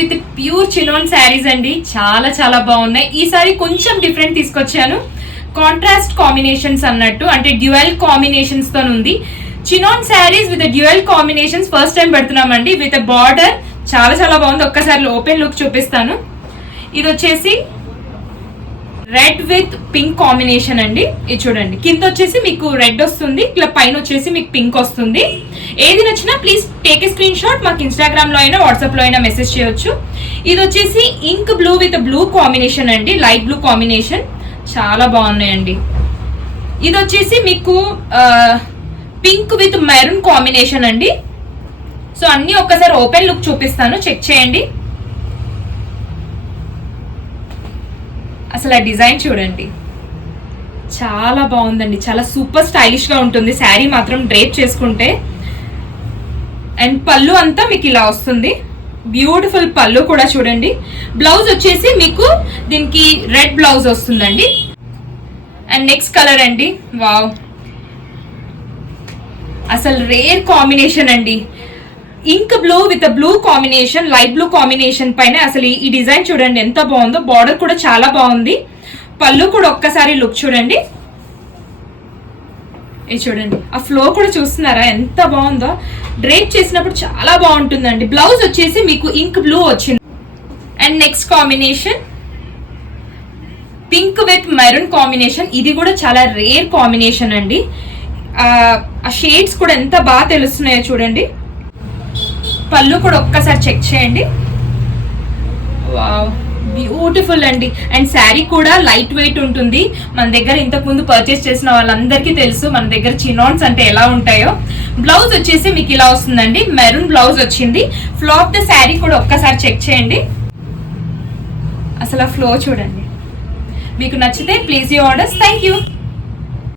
With pure chinon saris అండి. చాలా చాలా బాగున్నాయి. ఈసారి కొంచెం డిఫరెంట్ తీసుకొచ్చాను. కాంట్రాస్ట్ కాంబినేషన్స్ అన్నట్టు, అంటే డ్యూయల్ కాంబినేషన్స్ తో ఉంది. Chinon sarees with dual combinations first time పెడుతున్నామండి. విత్ బార్డర్ చాలా చాలా బాగుంది. ఒక్కసారి ఓపెన్ లుక్ చూపిస్తాను. ఇది వచ్చేసి రెడ్ విత్ పింక్ కాంబినేషన్ అండి. ఇది చూడండి, కింద వచ్చేసి మీకు రెడ్ వస్తుంది, ఇట్లా పైన వచ్చేసి మీకు పింక్ వస్తుంది. ఏది నచ్చినా please take a screen shot, మాకు ఇన్స్టాగ్రామ్ లో అయినా వాట్సాప్ లో అయినా మెసేజ్ చేయొచ్చు. ఇది వచ్చేసి ink blue with blue combination అండి, లైట్ బ్లూ కాంబినేషన్. చాలా బాగున్నాయండి. ఇది వచ్చేసి మీకు పింక్ విత్ మెరూన్ కాంబినేషన్ అండి. సో అన్ని ఒక్కసారి ఓపెన్ లుక్ చూపిస్తాను, చెక్ చేయండి. అసలు ఆ డిజైన్ చూడండి, చాలా బాగుందండి. చాలా సూపర్ స్టైలిష్ గా ఉంటుంది శారీ మాత్రం డ్రేప్ చేసుకుంటే. అండ్ పళ్ళు అంతా మీకు ఇలా వస్తుంది, బ్యూటిఫుల్ పళ్ళు కూడా చూడండి. బ్లౌజ్ వచ్చేసి మీకు దీనికి రెడ్ బ్లౌజ్ వస్తుందండి. అండ్ నెక్స్ట్ కలర్ అండి, వావ్, అసలు రేర్ కాంబినేషన్ అండి. Ink blue with blue combination, light blue combination పైన అసలు ఈ డిజైన్ చూడండి ఎంత బాగుందో. బార్డర్ కూడా చాలా బాగుంది. పళ్ళు కూడా ఒక్కసారి లుక్ చూడండి. ఇది చూడండి, ఆ ఫ్లో కూడా చూస్తున్నారా ఎంత బాగుందో. డ్రేప్ చేసినప్పుడు చాలా బాగుంటుందండి. బ్లౌజ్ వచ్చేసి మీకు ఇంక్ బ్లూ వచ్చింది. And next combination pink with maroon combination. ఇది కూడా చాలా రేర్ కాంబినేషన్ అండి. ఆ షేడ్స్ కూడా ఎంత బాగా తెలుస్తున్నాయో చూడండి. పళ్ళు కూడా ఒక్కసారి చెక్ చేయండి. వావ్, బ్యూటిఫుల్ అండి. అండ్ శారీ కూడా లైట్ వెయిట్ ఉంటుంది. మన దగ్గర ఇంతకు ముందు పర్చేస్ చేసిన వాళ్ళందరికీ తెలుసు మన దగ్గర చినాన్స్ అంటే ఎలా ఉంటాయో. బ్లౌజ్ వచ్చేసి మీకు ఇలా వస్తుందండి, మెరూన్ బ్లౌజ్ వచ్చింది. ఫ్లో ఆఫ్ ద శారీ కూడా ఒక్కసారి చెక్ చేయండి. అసలు ఆ ఫ్లో చూడండి. మీకు నచ్చితే please you orders. Thank you.